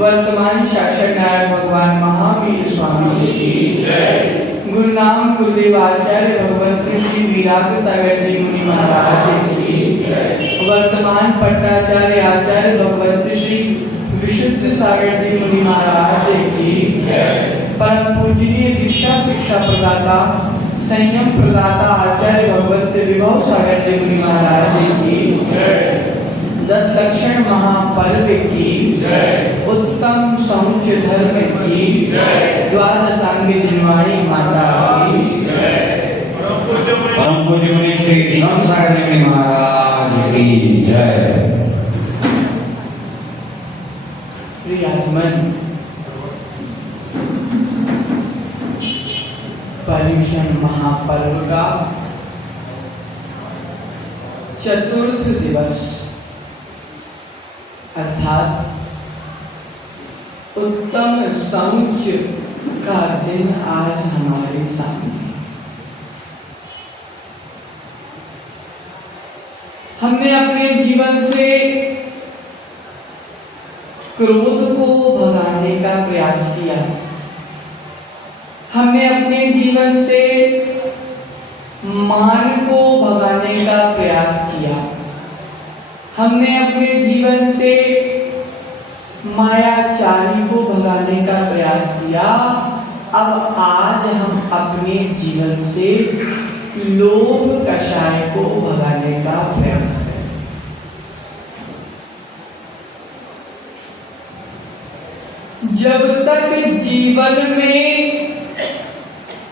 वर्तमान शासक नायक भगवान महावीर स्वामी की जय। गुरु नाम गुरुदेव आचार्य भगवंत श्री विराग सागर जी मुनि महाराज की जय। वर्तमान पट्टाचार्य आचार्य भगवंत श्री विशुद्ध सागर जी मुनि महाराज की जय। परम पूजनीय दीक्षा शिक्षा प्रदाता संयम प्रदाता आचार्य भगवंत विभव सागर जी मुनि महाराज की जय। 10 लक्षण महापर्व की जय। उत्तम समुच धर्म की जय। द्वादशांग जिनवाणी माता की जय। परम पूज्य मुनि श्री सागर जी मुनि महाराज की जय। प्रिय आत्मन, पर्युषण महापर्व का चतुर्थ दिवस अर्थात उत्तम समुच का दिन आज हमारे सामने। हमने अपने जीवन से क्रोध को भगाने का प्रयास किया। हमने अपने जीवन से मान को भगाने का प्रयास किया। हमने अपने जीवन से मायाचारी को भगाने का प्रयास किया। अब आज हम अपने जीवन से लोभ कषाय को भगाने का प्रयास करें। जब तक जीवन में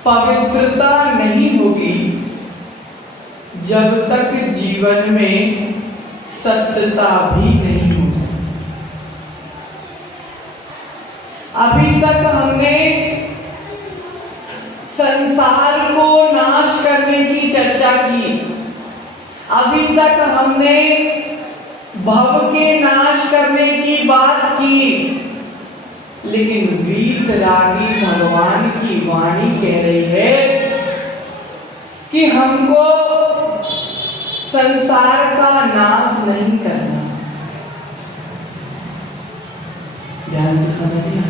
पवित्रता नहीं होगी, जब तक जीवन में सत्यता भी नहीं हो सकती। अभी तक हमने संसार को नाश करने की चर्चा की। अभी तक हमने भव के नाश करने की बात की। लेकिन वीतरागी भगवान की वाणी कह रही है कि हमको संसार का नाश नहीं करना। ध्यान से समझिए,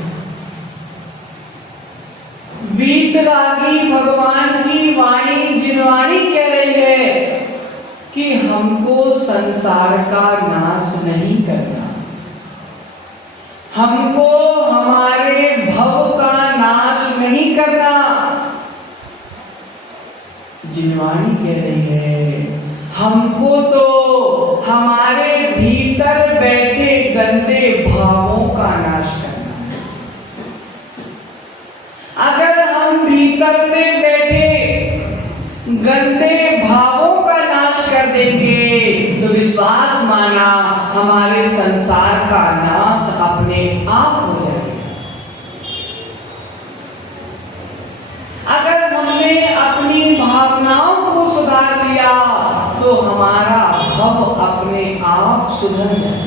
वीतरागी भगवान की वाणी जिनवाणी कह रही है कि हमको संसार का नाश नहीं करना, हमको हमारे भव का नाश नहीं करना। जिनवाणी कह रही है हमको तो हमारे भीतर बैठे गंदे भावों का नाश करना है। अगर हम भीतर में बैठे गंदे भावों का नाश कर देंगे तो विश्वास माना हमारे संसार का नाश अपने आप हो जाएगा। भावनाओं को सुधार लिया तो हमारा भव अपने आप सुधर जाए।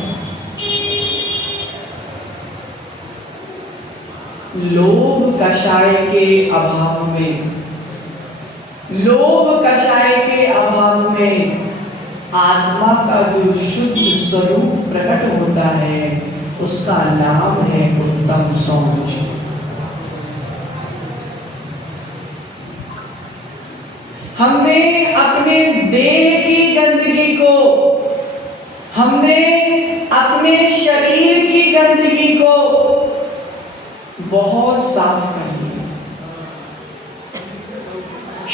लोभ कषाय के अभाव में, लोभ कषाय के अभाव में आत्मा का जो शुद्ध स्वरूप प्रकट होता है उसका नाम है उत्तम सोच। हमने अपने देह की गंदगी को, हमने अपने शरीर की गंदगी को बहुत साफ कर लिया।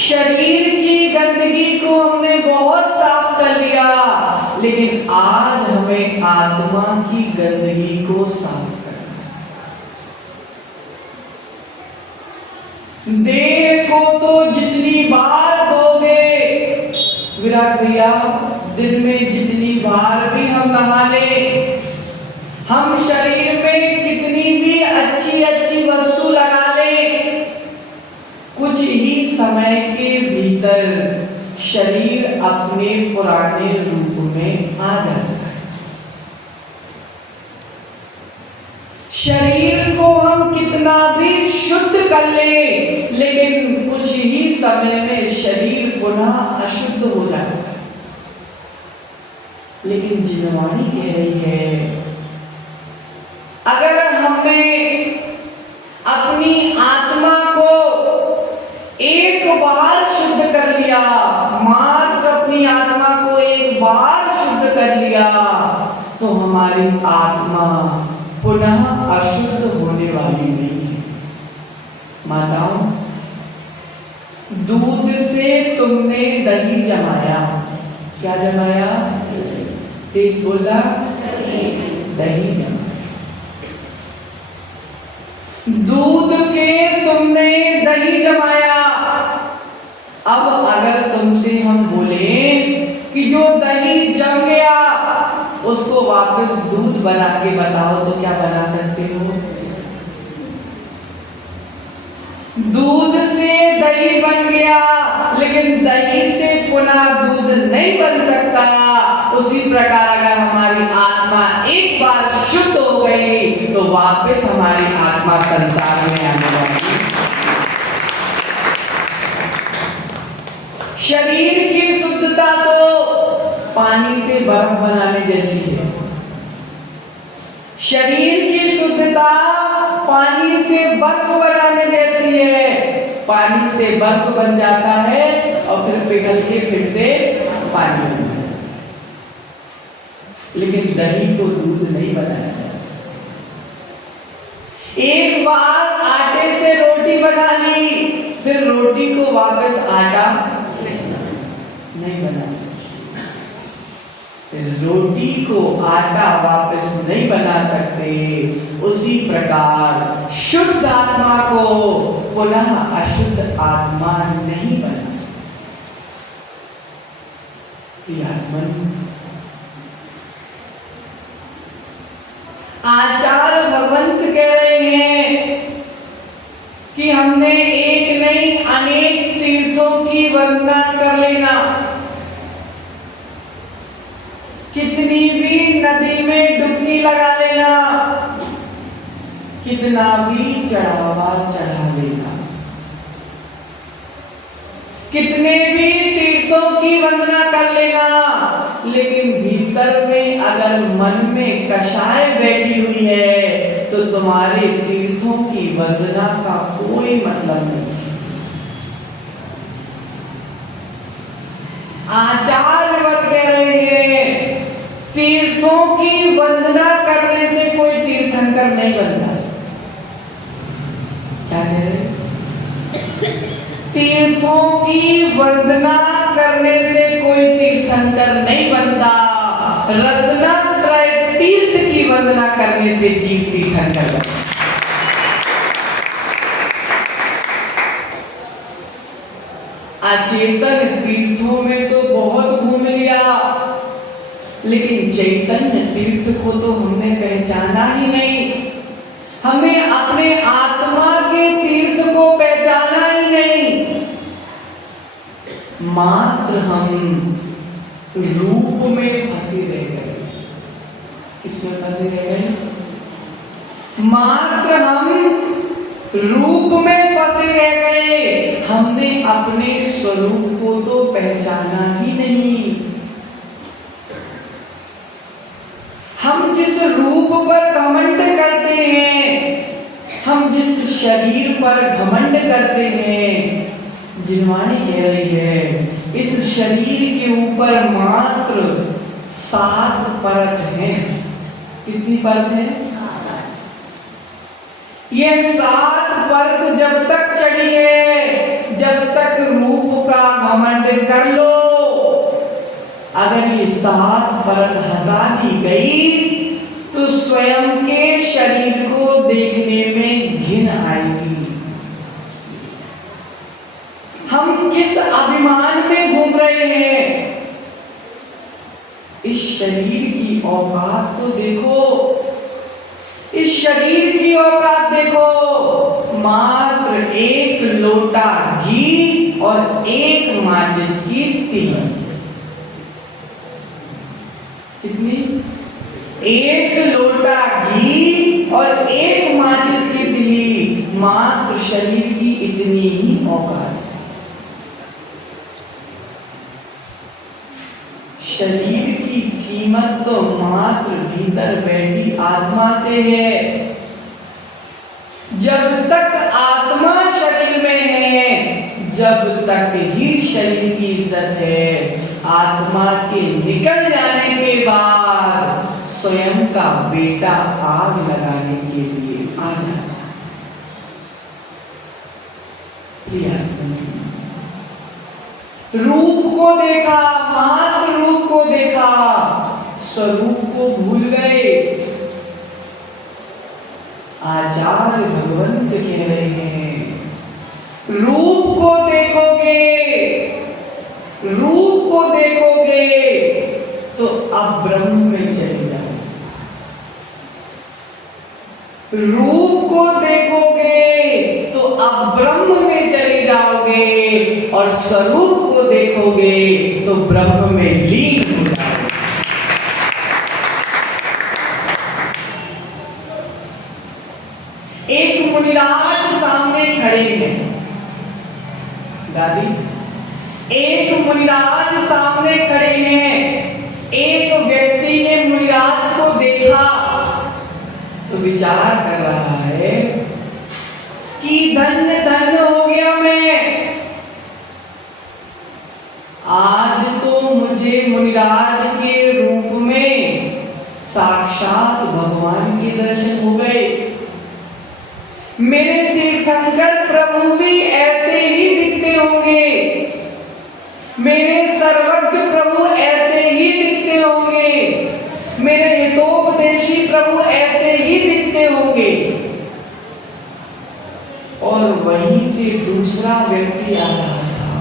शरीर की गंदगी को हमने बहुत साफ कर लिया, लेकिन आज हमें आत्मा की गंदगी को साफ करना है। देह को तो जितनी बार धोगे विराट भैया, दिन में जितनी बार भी हम नहा ले, हम शरीर में कितनी भी अच्छी अच्छी वस्तु लगा ले, कुछ ही समय के भीतर शरीर अपने पुराने रूप में आ जाता है। शरीर को हम कितना भी शुद्ध कर ले, लेकिन कुछ ही समय में शरीर पुनः अशुद्ध हो जाता है। लेकिन जिनवाणी कह रही है, अगर हमने अपनी आत्मा को एक बार शुद्ध कर लिया, मात्र अपनी आत्मा को एक बार शुद्ध कर लिया, तो हमारी आत्मा पुनः अशुद्ध होने वाली नहीं है। माताओं, दूध से तुमने दही जमाया, क्या जमाया? तेज बोला, दही जमाया। दूध के तुमने दही जमाया। अब अगर तुमसे हम बोले कि जो दही जम गया उसको वापस दूध बना के बताओ, तो क्या बना सकते हो? दूध से दही बन गया, लेकिन दही से पुनः दूध नहीं बन सकता। उसी प्रकार अगर हमारी आत्मा एक बार शुद्ध हो गई तो वापस हमारी आत्मा संसार में आने वाली। शरीर की शुद्धता तो पानी से बर्फ बनाने जैसी है। शरीर की शुद्धता पानी से बर्फ बनाने जैसी है। पानी से बर्फ बन जाता है और फिर पिघल के फिर से पानी बन जाता है, लेकिन दही को दूध नहीं बनाया जा सकता। एक बार आटे से रोटी बना ली, फिर रोटी को वापस आटा नहीं बना सकते। रोटी को आटा वापस नहीं बना सकते, उसी प्रकार शुद्ध आत्मा को पुनः अशुद्ध आत्मा नहीं बना सकते। आचार्य भगवंत कह रहे हैं कि हमने एक नहीं अनेक तीर्थों की वंदना कर लेना, कितनी भी नदी में डुबकी लगा लेना, कितना भी चढ़ावा चढ़ा लेना, कितने भी तीर्थों की वंदना कर लेना, लेकिन भीतर में अगर मन में कषाय बैठी हुई है तो तुम्हारे तीर्थों की वंदना का कोई मतलब नहीं। आचार्य वर्ग कह रहे हैं तीर्थों की वंदना करने से कोई तीर्थंकर नहीं बनता। क्या कह रहे? तीर्थों की वंदना करने से कोई तीर्थंकर नहीं बनता, रत्नत्रय तीर्थ की वंदना करने से जीव तीर्थंकर बनता। अचेतन तीर्थों में तो बहुत घूम लिया, लेकिन चैतन्य तीर्थ को तो हमने पहचाना ही नहीं। हमें अपने आत्मा के तीर्थ को पहचाना ही नहीं। मात्र हम रूप में फंसे रह गए। किसमें फंसे रह गए? मात्र हम रूप में फंसे रह गए। हमने अपने स्वरूप को तो पहचाना ही नहीं। हम जिस रूप पर घमंड करते हैं, हम जिस शरीर पर घमंड करते हैं, जिनवाणी कह रही है इस शरीर के ऊपर मात्र 7 परत हैं। कितनी परत है? यह 7 परत जब तक चढ़ी है, जब तक रूप का घमंड कर लो, अगर ये 7 परत हटा दी गई तो स्वयं के शरीर को देखने में घिन आएगी। हम किस अभिमान में घूम रहे हैं? इस शरीर की औकात तो देखो, इस शरीर की औकात देखो। मात्र 1 लोटा घी और 1 माचिस की तीली। कितनी? 1 लोटा घी और 1 माचिस की तीली। मात्र शरीर की इतनी ही औकात है। शरीर की कीमत तो मात्र भीतर बैठी आत्मा से है। जब तक आत्मा शरीर में है, जब तक ही शरीर की इज्जत है। आत्मा के निकल जाने के बाद स्वयं का बेटा आग लगाने के लिए आ जाता है। रूप को देखा, मात्र रूप को देखा, स्वरूप को भूल गए। आचार्य भगवंत कह रहे हैं रूप को देखोगे, रूप को देखोगे तो अब ब्रह्म में चले जाओ। रूप को देखोगे तो अब ब्रह्म में चले जाओगे, और स्वरूप को देखोगे तो ब्रह्म में लीन हो जाओगे। एक मुनिराज सामने खड़े हैं। दादी, एक मुनिराज सामने खड़े हैं। एक व्यक्ति ने मुनिराज को देखा तो विचार कर रहा है कि धन्य धन्य हो गया मैं, आज तो मुझे मुनिराज के रूप में साक्षात भगवान के दर्शन हो गए। मेरे तीर्थंकर प्रभु भी ऐसे ही दिखते होंगे, मेरे सर्वज्ञ प्रभु ऐसे ही दिखते होंगे, मेरे हितोपदेशी प्रभु ऐसे ही दिखते होंगे। और वहीं से दूसरा व्यक्ति आ रहा था।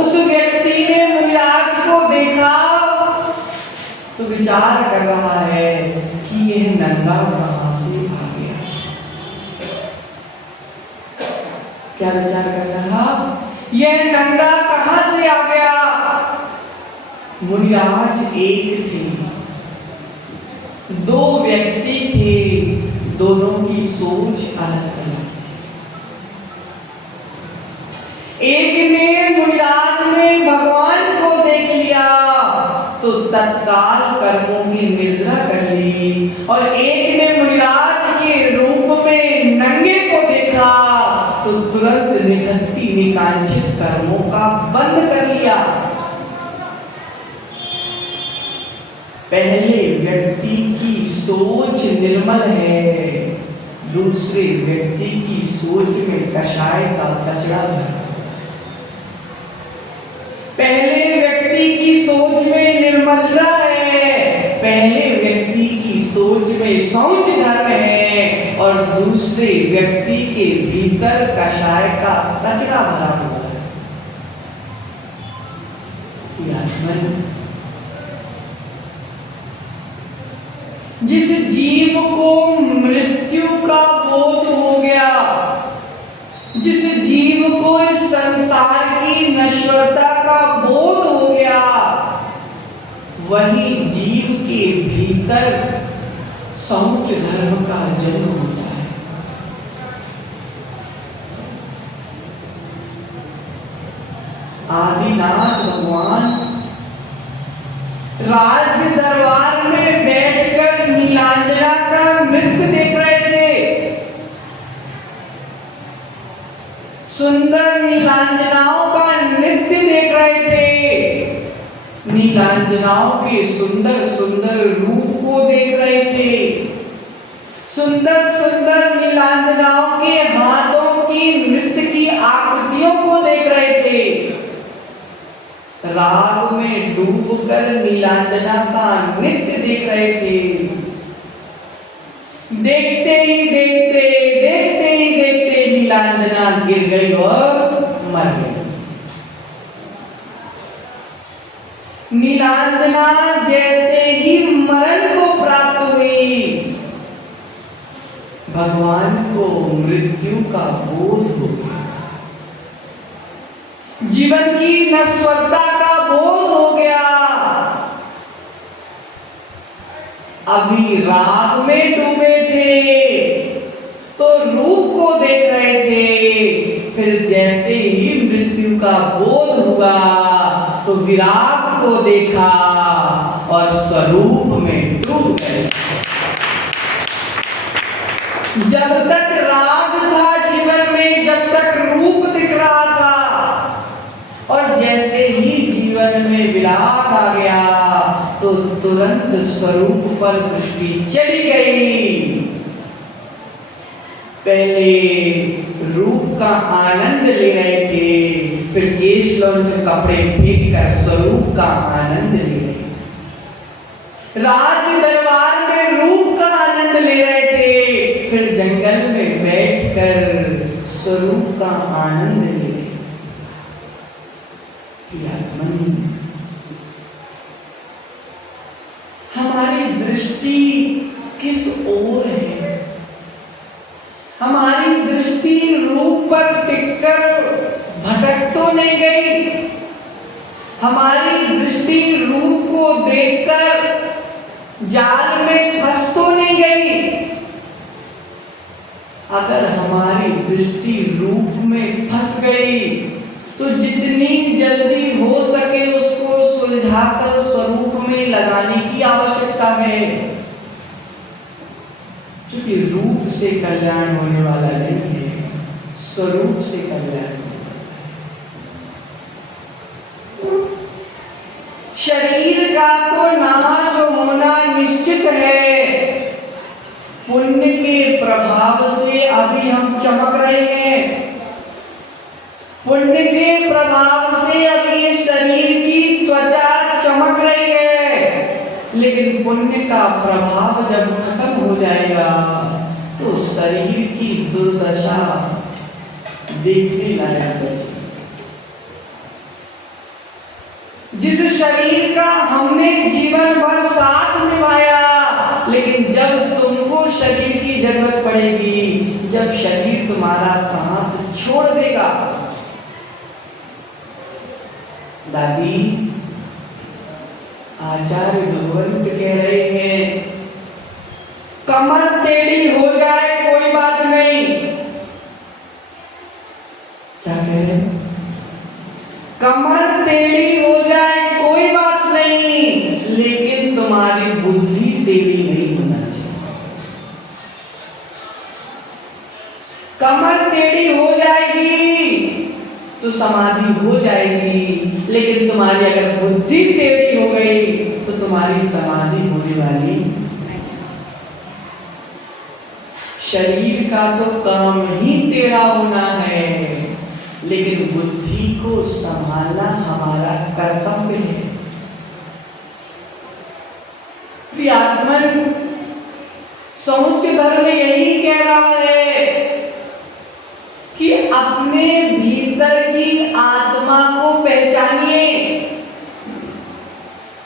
उस व्यक्ति ने मुनिराज को देखा तो विचार कर रहा है कि यह नंगा कहां से आ गया। क्या विचार कर रहा? यह नंगा कहां से आ गया? मुनिराज एक थे, 2 व्यक्ति थे, दोनों की सोच अलग अलग थी। एक ने मुनिराज में भगवान को देख लिया तो तत्काल कर्मों की निर्जरा कर ली, और एक ने मुनिराज के रूप में नंगे को देखा तो तुरंत निखत्ती निकांक्षित कर्मों का बंद कर लिया। पहले व्यक्ति की सोच निर्मल है, दूसरे व्यक्ति की सोच में कषाय का कचरा भरा। पहले व्यक्ति की सोच में निर्मलता है, पहले व्यक्ति की सोच में शौच धर्म है, और दूसरे व्यक्ति के भीतर कषाय का कचरा भरा हुआ है। जिस जीव को मृत्यु का बोध हो गया, जिस जीव को इस संसार की नश्वरता का बोध हो गया, वही जीव के भीतर सौच धर्म का जन्म होता है। आदिनाथ भगवान राज्य दरबार में बैठकर नीलांजना का नृत्य देख रहे थे। सुंदर नीलांजनाओं का नृत्य देख रहे थे। नीलांजनाओं के सुंदर सुंदर रूप को देख रहे थे। सुंदर सुंदर नीलांजनाओं के हाथों की नृत्य की आकृतियों को देख रहे थे। राग में डूबकर नीलांजना का नृत्य देख रहे थे। देखते ही देखते नीलांजना गिर गई और मर गई। नीलांजना जैसे ही मरण को प्राप्त हुई, भगवान को मृत्यु का बोध हो गया। जीवन की नश्वरता का बोध हो गया। अभी राग में डूबे थे तो रूप को देख रहे थे, फिर जैसे ही मृत्यु का बोध हुआ तो विराग को देखा और स्वरूप में डूब गए। जब तक राग था जीवन में, जब तक रूप दिख रहा था, और जैसे ही जीवन में विराग आ गया तो तुरंत स्वरूप पर दृष्टि चली गई। पहले रूप का आनंद ले रहे थे, फिर केश लौंज से कपड़े फेंक कर स्वरूप का आनंद ले रहे थे। राज दरबार में रूप का आनंद ले रहे थे, फिर जंगल में बैठकर स्वरूप का आनंद ले रहे थे। हमारी दृष्टि किस ओर है? हमारी दृष्टि रूप पर टिककर भटक तो नहीं गई। हमारी दृष्टि रूप को देखकर जाल में फंस तो नहीं गई। अगर हमारी दृष्टि रूप में फंस गई तो जितनी जल्दी हो सके उसको सुलझाकर स्वरूप में लगाने की आवश्यकता है, क्योंकि रूप से कल्याण होने वाला नहीं है, स्वरूप से कल्याण। शरीर का तो नाश होना निश्चित है। पुण्य के प्रभाव से अभी हम चमक रहे हैं। पुण्य के प्रभाव से अभी ये शरीर की त्वचा चमक रही है, लेकिन पुण्य का प्रभाव जब खत्म हो जाएगा तो शरीर की दुर्दशा देखने लायक बचेगी। जिस शरीर का हमने जीवन भर साथ निभाया, लेकिन जब तुमको शरीर की जरूरत पड़ेगी, जब शरीर तुम्हारा साथ छोड़ देगा। दादी, आचार्य भगवंत कह रहे हैं, कमर टेढ़ी हो जाए कोई बात नहीं। क्या कह रहे हैं? कमर टेढ़ी हो जाए कोई बात नहीं, लेकिन तुम्हारी बुद्धि टेढ़ी नहीं होना चाहिए। कमर टेढ़ी हो जाएगी तो समाधि हो जाएगी, लेकिन तुम्हारी अगर बुद्धि टेढ़ी हो गई तो तुम्हारी समाधि होने वाली। शरीर का तो काम ही टेढ़ा होना है, लेकिन बुद्धि को संभालना हमारा कर्तव्य है। प्रियात्मन, सौच धर्म यही कह रहा है कि अपने भीतर की आत्मा को पहचानिए।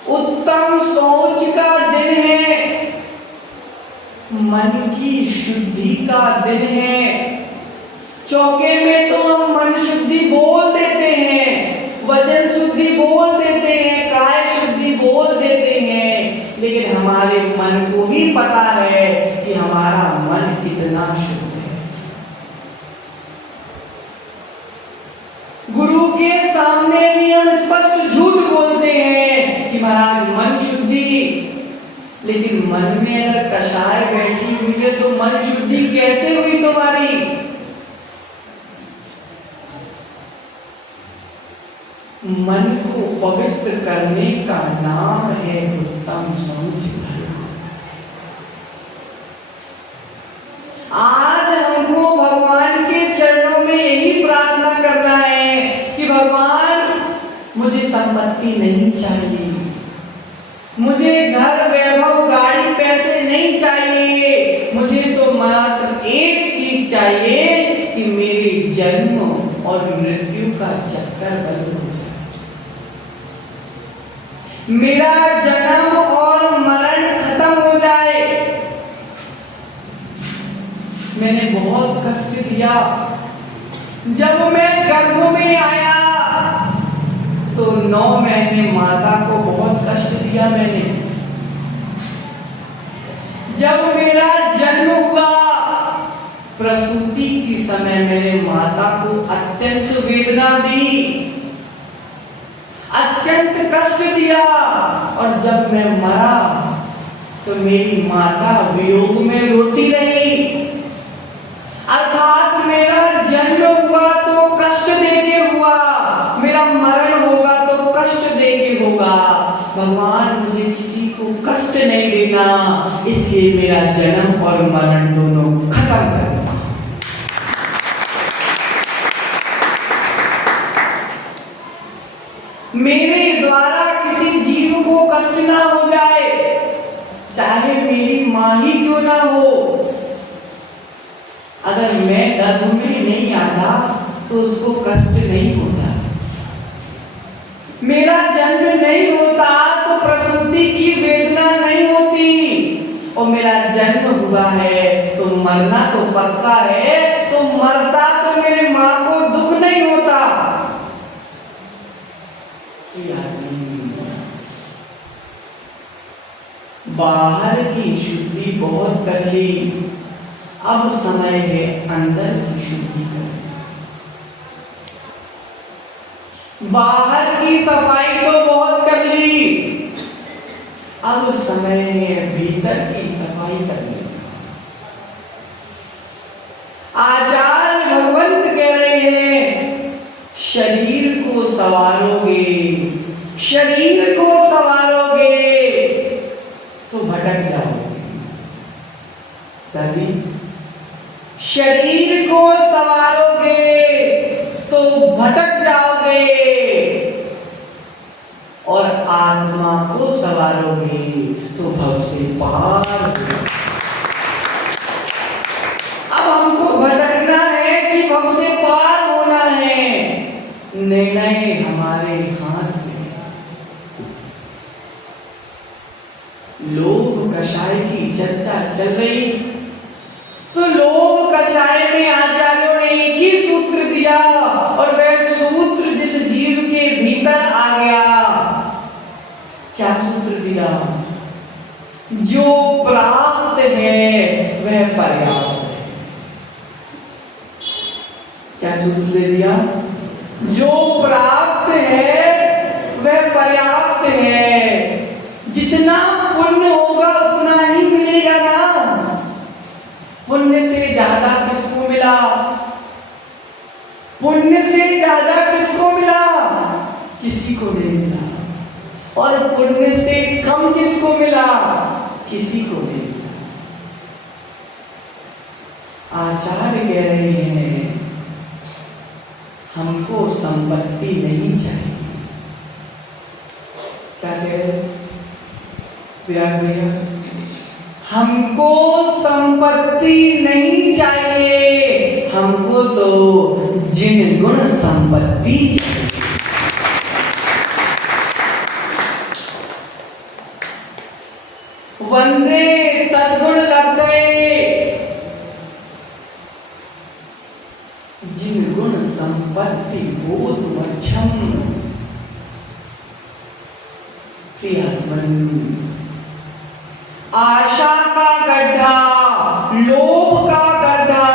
उत्तम सोच का दिन है, मन की शुद्धि का दिन है। चौके में तो हम मन शुद्धि बोल देते हैं, वचन शुद्धि बोल देते हैं, काय शुद्धि बोल देते हैं, लेकिन हमारे मन को ही पता है कि हमारा मन कितना शुद्ध है। गुरु के सामने भी हम स्पष्ट झूठ बोलते हैं कि महाराज मन शुद्धि, लेकिन मन में अगर कषाय बैठी हुई है तो मन शुद्धि कैसे हुई तुम्हारी? मन को पवित्र करने का नाम है उत्तम समुच धर्म। आज हमको भगवान के चरणों में यही प्रार्थना करना है कि भगवान मुझे संपत्ति नहीं चाहिए, मुझे घर वैभव गाड़ी पैसे नहीं चाहिए, मुझे तो मात्र एक चीज चाहिए कि मेरे जन्म और मृत्यु का चक्कर बंद हो जाए, मेरा जन्म और मरण खत्म हो जाए। मैंने बहुत कष्ट दिया, जब मैं गर्भ में आया तो 9 महीने माता को बहुत कष्ट दिया मैंने। जब मेरा जन्म हुआ प्रसूति के समय मेरे माता को अत्यंत वेदना दी, अत्यंत कष्ट दिया, और जब मैं मरा तो मेरी माता वियोग में रोती रही। अर्थात मेरा जन्म हुआ तो कष्ट देके हुआ, मेरा मरण होगा तो कष्ट देके होगा। भगवान मुझे किसी को कष्ट नहीं देना, इसलिए मेरा जन्म और मरण दोनों खत्म कर दो। मेरे द्वारा किसी जीव को कष्ट ना हो जाए, चाहे मेरी मां ही क्यों ना हो। अगर मैं गर्भ में नहीं आता तो उसको कष्ट नहीं होता, मेरा जन्म नहीं होता तो प्रसूति की वेदना नहीं होती, और मेरा जन्म हुआ है तो मरना तो पक्का है, तो मरता तो मेरी मां को दुख नहीं होता। बाहर की शुद्धि बहुत कर ली, अब समय है अंदर की शुद्धि करने। बाहर की सफाई तो बहुत कर ली, अब समय है भीतर की सफाई करने। आचार्य भगवंत कह रहे हैं, शरीर को संवारोगे, शरीर को संवारोगे तो भटक जाओगे। तभी शरीर को संवारोगे तो भटक जाओगे, और आत्मा को संवारोगे तो भव से पार। अब हमको भटकना है कि भव से पार होना है, निर्णय हमारे हाथ में। लोभ कषाय की चर्चा चल रही, तो लोभ कषाय में आचार्यों ने एक ही सूत्र दिया, और वह सूत्र जिस जीव के भीतर आ गया, क्या सूत्र दिया? जो प्राप्त है वह पर्याप्त है। क्या सूत्र दे दिया? जो प्राप्त है वह पर्याप्त है। जितना पुण्य होगा उतना ही मिलेगा ना। पुण्य से ज्यादा किसको मिला? पुण्य से ज्यादा किसको मिला? किसी को नहीं मिला। और पुण्य से कम किसको मिला? किसी को नहीं मिला। आचार्य कह रहे हैं, हमको संपत्ति नहीं चाहिए। क्या कह रहे विराट भैया? हमको संपत्ति नहीं चाहिए, हमको तो जिन गुण संपत्ति चाहिए। वंदे तद्गुण लब्धे, जिन गुण संपत्ति बोध मच्छम। प्रियतम, आशा का गड्ढा, लोभ का गड्ढा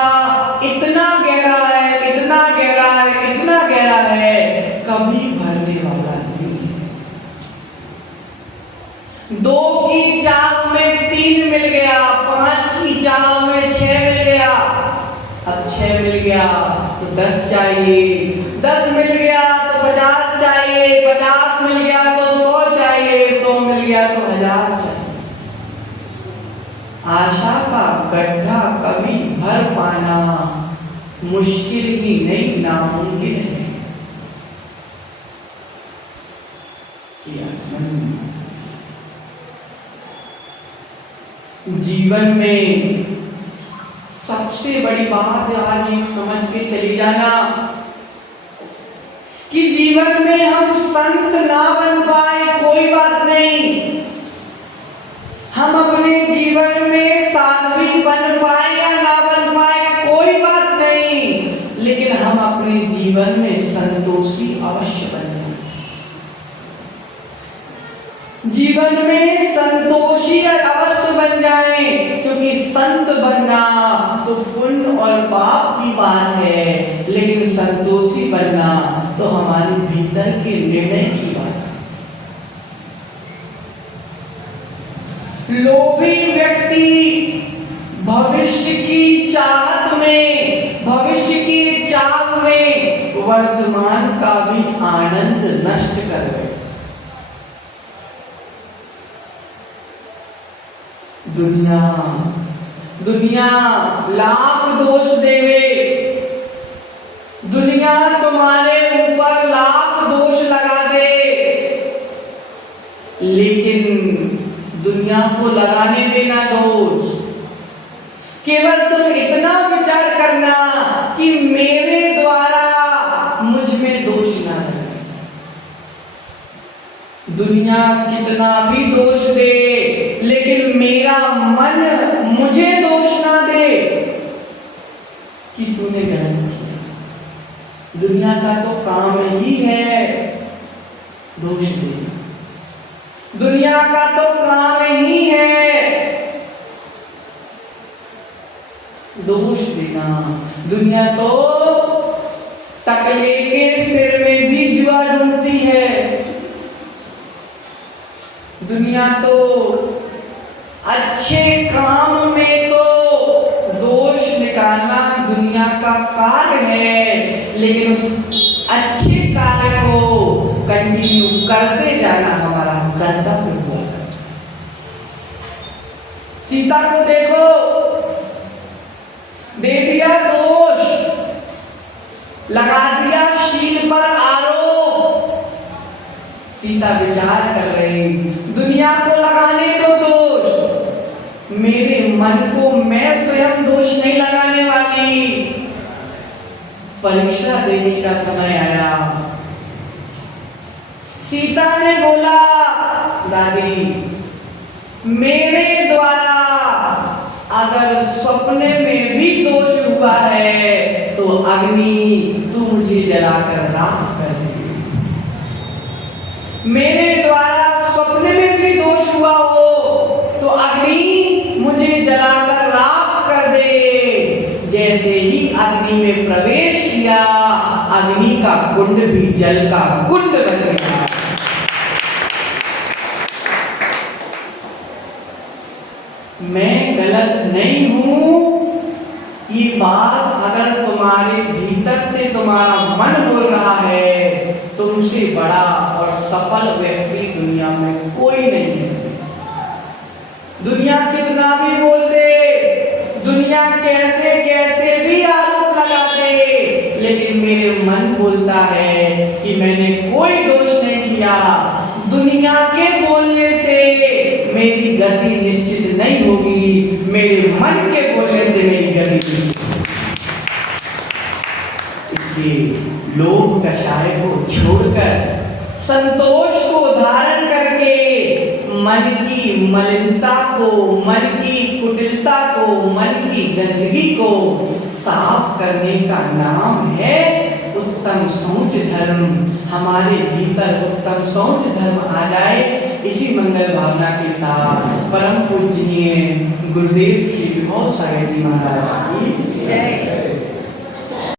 इतना गहरा है, इतना गहरा है, इतना गहरा है, कभी भरने वाला नहीं है। 2 की चाव में 3 मिल गया, 5 की चाव में 6 मिल गया। अब 6 मिल गया तो 10 चाहिए, 10 मिल गया तो 50 चाहिए, 50 मिल गया तो 100 चाहिए, 100 मिल गया तो 1000 चाहिए। आशा का गड्ढा कभी भर पाना मुश्किल ही नहीं, नामुमकिन है। जीवन में सबसे बड़ी बात आज एक समझ के चली जाना कि जीवन में हम संत ना बन पाए कोई बात नहीं, हम अपने जीवन में साध्वी बन पाए या ना बन पाए कोई बात नहीं, लेकिन हम अपने जीवन में संतोषी अवश्य बन जाए। जीवन में संतोषी अवश्य बन जाए, क्योंकि संत बनना तो पुण्य और पाप की बात है, लेकिन संतोषी बनना तो हमारे भीतर के निर्णय की बात है। लोभी व्यक्ति भविष्य की चाहत में, भविष्य की चाह में वर्तमान का भी आनंद नष्ट कर गए। दुनिया लाख दोष देवे, दुनिया तुम्हारे ऊपर लाख दोष लगा दे, लेकिन दुनिया को लगाने देना दोष। केवल तुम इतना विचार करना कि मेरे द्वारा मुझ में दोष ना लगे। दुनिया कितना भी दोष दे, लेकिन मेरा मन मुझे दोष ना दे कि तूने गलत किया। दुनिया का तो काम ही है दोष देना, दुनिया का तो काम ही है दोष देना। दुनिया तो तकले के सिर में भी जुआ ढूंढती है। दुनिया तो अच्छे काम में तो दोष निकालना दुनिया का कार्य है, लेकिन उस अच्छे कार्य को कंटिन्यू करते जाना हमारा कर्तव्य हुआ। सीता को देखो, दे दिया दोष, लगा दिया शील पर आरोप। सीता विचार कर रही, दुनिया को लगाने दो दोष, मेरे मन को मैं स्वयं दोष नहीं लगाने वाली। परीक्षा देने का समय आया। सीता ने बोला, दादी मेरे द्वारा अगर सपने में भी दोष हुआ है तो अग्नि तू मुझे जलाकर राख कर दे। मेरे द्वारा सपने में भी दोष हुआ हो तो अग्नि मुझे जलाकर राख कर दे। जैसे ही अग्नि में प्रवेश किया, अग्नि का कुंड भी जल का कुंड बन गया। मैं गलत नहीं हूं, ये बात अगर तुम्हारे भीतर से तुम्हारा मन बोल रहा है, तुमसे बड़ा और सफल व्यक्ति दुनिया में कोई नहीं है। दुनिया कितना भी बोल दे, दुनिया कैसे कैसे भी आरोप लगा दे, लेकिन मेरे मन बोलता है कि मैंने कोई दोष नहीं किया। दुनिया के बोलने से मेरी गति निश्चित नहीं होगी, मेरे मन के बोलने से मेरी गति निश्चित। इसलिए लोभ कषाय को छोड़कर संतोष को धारण करके मन की मलिनता को, मन की कुटिलता को, मन की गंदगी को साफ करने का नाम है उत्तम सोच धर्म। हमारे भीतर उत्तम सोच धर्म आ जाए इसी मंगल भावना के साथ परम पूजनीय गुरुदेव श्री विभव सागर जी महाराज की जय।